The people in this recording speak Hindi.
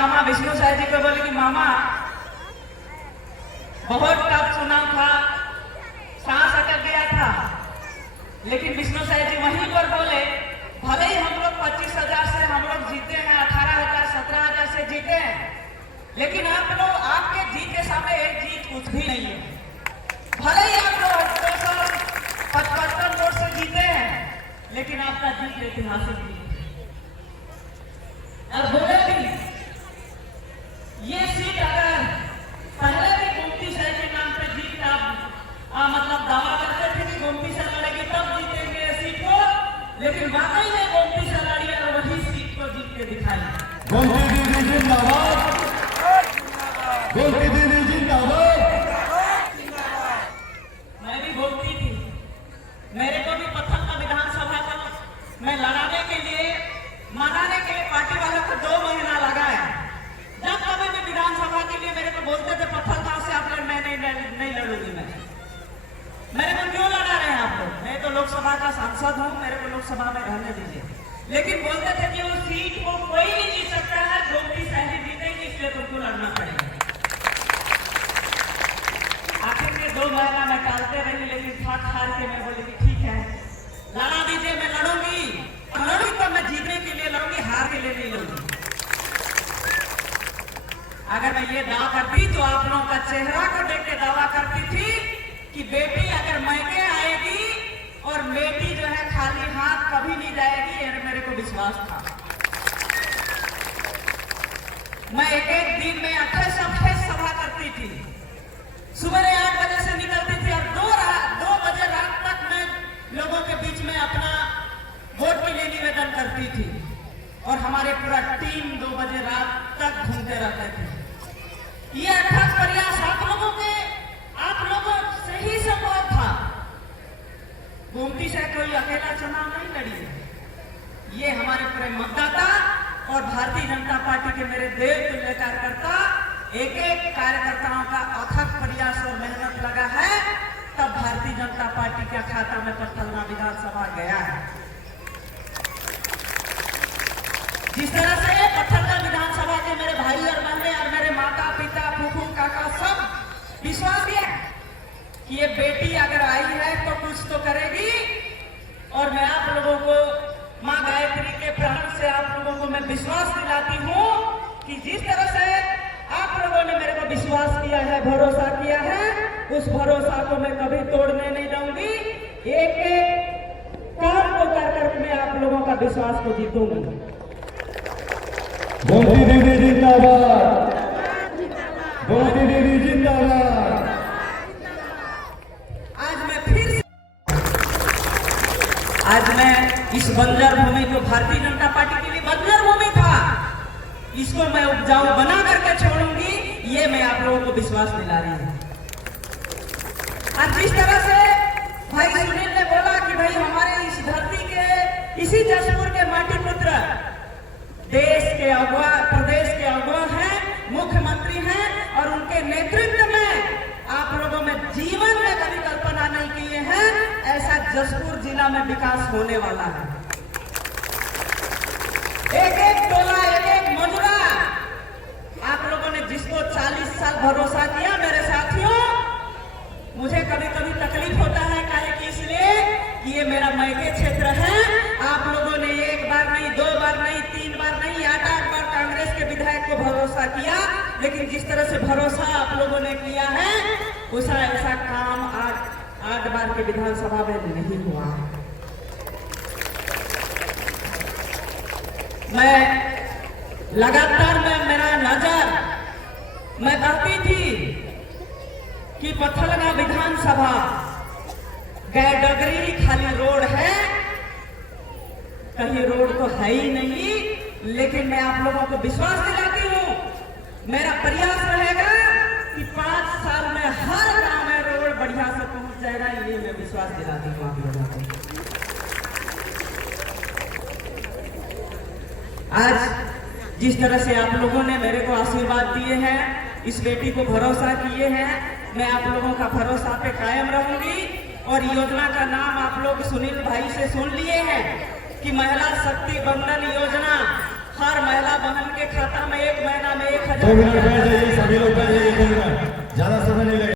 मामा विष्णु साय जी को बोले कि मामा बहुत टफ चुनाव था, सांस अटक गया था, लेकिन विष्णु साय जी वहीं पर बोले भले ही हम लोग 25,000 से हम लोग जीते हैं, 18,000 17,000 से जीते हैं, लेकिन आप लोग आपके जीत के सामने एक जीत कुछ भी नहीं है। भले ही आप लोग 255 वोट से जीते हैं, लेकिन आपका जीत ऐतिहासिक जीत है। और बोले भी ये सीट अगर पहले भी गोमती साय के नाम पे जीत का मतलब दावा करते थे कि गोमती साय लड़ेगी तब जीतेंगे ये सीट को, लेकिन वाकई में गोमती साय लड़ी और वही सीट को जीत के दिखाई। गोमती दीदी जिंदाबाद, गोमती दीदी जिंदाबाद। मैं भी बोलती थी, मेरे को भी पत्थर का विधानसभा का मैं लड़ाने के लिए मनाने के लिए पार्टी वालों को 2 महीना लगा है। जब कभी भी विधानसभा के लिए मेरे को बोलते थे पत्थर गांव से आप लोग मैं नहीं लड़ूंगी, मैं मेरे को क्यों लड़ा रहे हैं आप लोग, मैं तो लोकसभा का सांसद हूं, मेरे को लोकसभा में रहने दीजिए। लेकिन बोलते थे कि उस सीट को कोई नहीं जीत सकता है, गोमती साय जीतेंगे, इसलिए तुमको लड़ना पड़ेगा। आखिर में 2 महीना मैं टालते रही, लेकिन थक हार के मैं बोली कि ठीक है लड़ा दीजिए, मैं लड़ूंगी, लड़ूंगी तो मैं जीतने के लिए लड़ूंगी, हार के लिए नहीं लड़ूंगी। अगर मैं ये दावा करती तो आप लोगों का चेहरा को देख के दावा करती थी कि बेटी अगर मैके आएगी और बेटी जो है खाली हाथ कभी नहीं जाएगी, ये मेरे को विश्वास था। मैं एक दिन में 28 सभा करती थी, सुबह 8 बजे से निकलती थी और 2 बजे रात तक मैं लोगों के बीच में अपना वोट के लिए निवेदन करती थी, और हमारे पूरा टीम 2 बजे रात तक घूमते रहते थे। ये अथक प्रयास आप लोगों से ही संभव था। गोमती से कोई अकेला चुनाव नहीं लड़ी है, ये हमारे पूरे मतदाता और भारतीय जनता पार्टी के मेरे देव तुल्य कार्यकर्ता, एक कार्यकर्ताओं का अथक प्रयास और मेहनत लगा है, तब भारतीय जनता पार्टी के खाता में पत्थलगांव विधानसभा गया है। जिस तरह से पत्थलगांव विधानसभा के मेरे भाई और बहनें और मेरे माता पिता फूफू काका सब विश्वास दिया कि ये बेटी अगर आई है तो कुछ तो करेगी, और मैं आप लोगों को मां गायत्री के प्राण से आप लोगों को मैं विश्वास दिलाती हूं कि जिस तरह से आप लोगों ने मेरे को विश्वास किया है, भरोसा किया है, उस भरोसा को मैं कभी तोड़ने नहीं दूंगी। एक काम को कर मैं आप लोगों का विश्वास को जीतूंगी। गोमती दीदी जिंदाबाद, गोमती दीदी जिंदाबाद। आज मैं इस बंजर भूमि को, भारतीय जनता पार्टी के लिए बंजर भूमि था, इसको मैं उपजाऊ बना करके छोड़ूंगी, ये मैं आप लोगों को विश्वास दिला रही हूं। आज जिस तरह से भाई सुनील ने बोला कि भाई हमारे इस धरती के, इसी जशपुर के माटी पुत्र देश के अगुवा, प्रदेश के अगुवा हैं, मुख्यमंत्री हैं, और उनके नेतृत्व में आप लोगों में जीवन में कभी कल्पना नहीं किए हैं ऐसा जशपुर जिला में विकास होने वाला है। एक टोला, एक मजुरा, आप लोगों ने जिसको 40 साल भरोसा किया, मेरे साथियों, मुझे कभी कभी तकलीफ होता है, काहे कि इसलिए कि ये मेरा मैके क्षेत्र है। आप लोगों ने 1 बार नहीं, 2 बार नहीं, 3 बार नहीं, 8 बार कांग्रेस के विधायक को भरोसा किया, लेकिन जिस तरह से भरोसा आप लोगों ने किया है, उसा ऐसा काम आज 8 बार के विधानसभा में नहीं हुआ है। मैं लगातार मेरा नजर, मैं कहती थी कि पत्थलगांव विधानसभा गैडगरी खाली रोड है, कहीं रोड तो है ही नहीं, लेकिन मैं आप लोगों को विश्वास दिलाती हूँ, मेरा प्रयास रहेगा कि 5 साल में हर गांव में रोड बढ़िया से पहुंच जाएगा, ये मैं विश्वास दिलाती हूँ आप लोगों को। आज जिस तरह से आप लोगों ने मेरे को आशीर्वाद दिए हैं, इस बेटी को भरोसा किए हैं, मैं आप लोगों का भरोसा पे कायम रहूंगी। और योजना का नाम आप लोग सुनील भाई से सुन लिए हैं कि महिला शक्ति बंधन योजना, हर महिला बहन के खाता में 1 महीना 2 मिनट बैठ जाइए, सभी लोग बैठ जाइए 2 मिनट, ज्यादा समय नहीं लगेगा।